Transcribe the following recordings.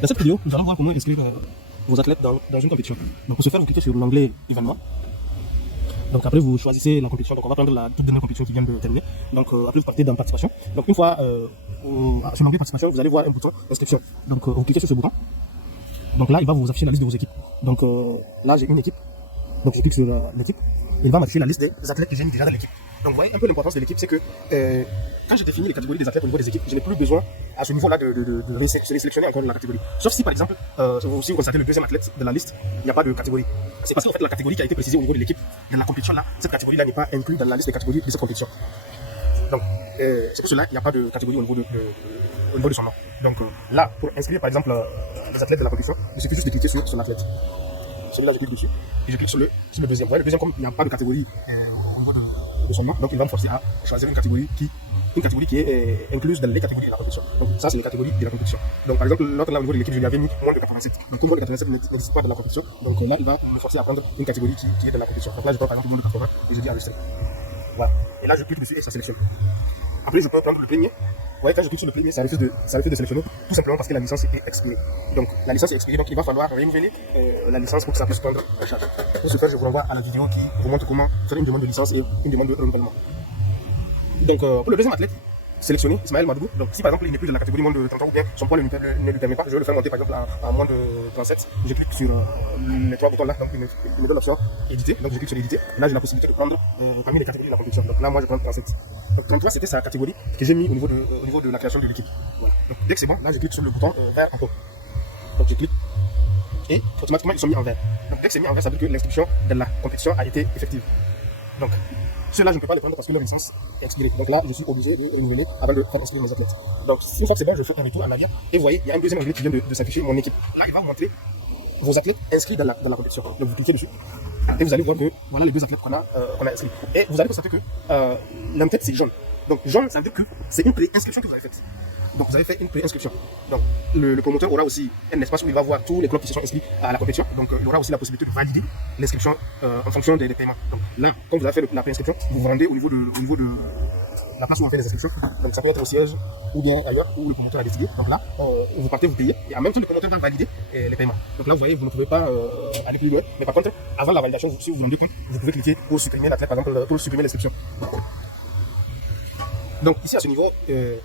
Dans cette vidéo, nous allons voir comment inscrire vos athlètes dans une compétition. Donc pour ce faire, vous cliquez sur l'onglet événements. Donc après, vous choisissez la compétition. Donc on va prendre la toute dernière compétition qui vient de terminer. Donc après, vous partez dans participation. Donc une fois sur l'onglet participation, vous allez voir un bouton inscription. Donc vous cliquez sur ce bouton. Donc là, il va vous afficher la liste de vos équipes. Donc là, j'ai une équipe. Donc je clique sur l'équipe. Il va m'afficher la liste des athlètes que j'ai mis déjà dans l'équipe. Donc vous voyez un peu l'importance de l'équipe, c'est que quand je définis les catégories des athlètes au niveau des équipes, je n'ai plus besoin à ce niveau-là de sélectionner encore la catégorie. Sauf si par exemple, si vous constatez le deuxième athlète de la liste, il n'y a pas de catégorie. C'est parce qu'en fait la catégorie qui a été précisée au niveau de l'équipe dans la compétition là, cette catégorie-là n'est pas inclue dans la liste des catégories de cette compétition. Donc c'est pour cela qu'il n'y a pas de catégorie au niveau de son nom. Donc là, pour inscrire par exemple les athlètes de la compétition, il suffit juste de cliquer sur son athlète. Celui-là, je clique dessus et je clique sur le deuxième. Vous voyez, le deuxième, comme il n'y a pas de catégorie au niveau de son nom, donc il va me forcer à choisir une catégorie qui est incluse dans les catégories de la compétition. Donc ça, c'est les catégories de la compétition. Donc par exemple, l'autre là au niveau de l'équipe, je lui avais mis moins de 87. Donc tout le monde de 87 n'existe pas dans la compétition. Donc là, il va me forcer à prendre une catégorie qui est dans la compétition. Donc là, je prends par exemple moins de 80 et je dis enregistrer. Voilà. Et là, je clique dessus et ça sélectionne. Après, je peux prendre le premier. Vous voyez, quand je clique sur le premier, ça refuse de sélectionner, tout simplement parce que la licence est expirée. Donc, la licence est expirée, donc il va falloir renouveler la licence pour que ça puisse prendre en charge. Pour ce faire, je vous renvoie à la vidéo qui vous montre comment faire une demande de licence et une demande de renouvellement. Donc, pour le deuxième athlète, sélectionner Ismaël Madougou. Donc, si par exemple il n'est plus de la catégorie moins de 30 ans ou bien son poids ne lui permet pas, je vais le faire monter par exemple à moins de 37. Je clique sur les trois boutons là, donc il me donne l'option éditer. Donc, je clique sur éditer. Là, j'ai la possibilité de prendre parmi les catégories de la compétition. Donc, là, moi, je prends 37. Donc 33, c'était sa catégorie que j'ai mis au niveau de la création de l'équipe. Voilà. Donc dès que c'est bon, là je clique sur le bouton vert encore. Donc je clique et automatiquement ils sont mis en vert. Donc dès que c'est mis en vert, ça veut dire que l'inscription de la compétition a été effective. Donc ceux-là je ne peux pas les prendre parce que leur licence est expirée. Donc là je suis obligé de renouveler avant de faire inscrire mes athlètes. Donc une fois que c'est bon, je fais un retour en arrière et vous voyez, il y a un deuxième onglet qui vient de s'afficher, mon équipe. Là il va vous montrer vos athlètes inscrits dans la compétition. Donc vous cliquez dessus. Et vous allez voir que voilà les deux athlètes qu'on a inscrits. Et vous allez constater que l'entête c'est jaune. Donc jaune, ça veut dire que c'est une pré-inscription que vous avez faite. Donc vous avez fait une pré-inscription. Donc le promoteur aura aussi un espace où il va voir tous les clubs qui se sont inscrits à la compétition. Donc il aura aussi la possibilité de valider l'inscription en fonction des paiements. Donc là, quand vous avez fait la pré-inscription, vous vous rendez au niveau de la place où on fait les inscriptions. Donc ça peut être au siège ou bien ailleurs où le promoteur a décidé. Donc là, vous partez, vous payez et en même temps le promoteur va valider les paiements. Donc là, vous voyez, vous ne pouvez pas aller plus loin. Mais par contre, avant la validation, si vous vous rendez compte, vous pouvez cliquer pour supprimer l'athlète, par exemple, pour supprimer l'inscription. Donc ici à ce niveau,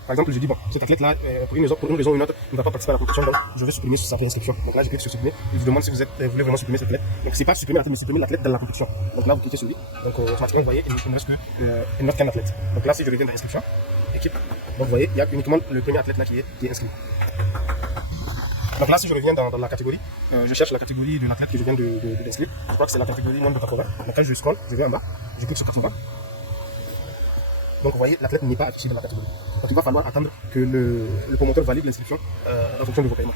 par exemple, je dis bon, cet athlète-là, pour une raison ou une autre, ne va pas participer à la compétition, donc je vais supprimer sa préinscription. Donc là, je clique sur supprimer. Il vous demande si vous voulez vraiment supprimer cet athlète. Donc c'est pas supprimer l'athlète, mais supprimer l'athlète dans la compétition. Donc là, vous cliquez sur lui. Donc automatiquement, vous voyez, il ne reste qu'un athlète. Donc là, si je reviens dans l'inscription, équipe, donc vous voyez, il y a uniquement le premier athlète là qui est inscrit. Donc là, si je reviens dans la catégorie, je cherche la catégorie de l'athlète que je viens d'inscrire. Je crois que c'est la catégorie moins de 80. Donc quand je scroll, je vais en bas, je clique sur 80. Donc vous voyez, l'athlète n'est pas affiché dans la catégorie. Donc il va falloir attendre que le promoteur valide l'inscription en fonction de vos paiements.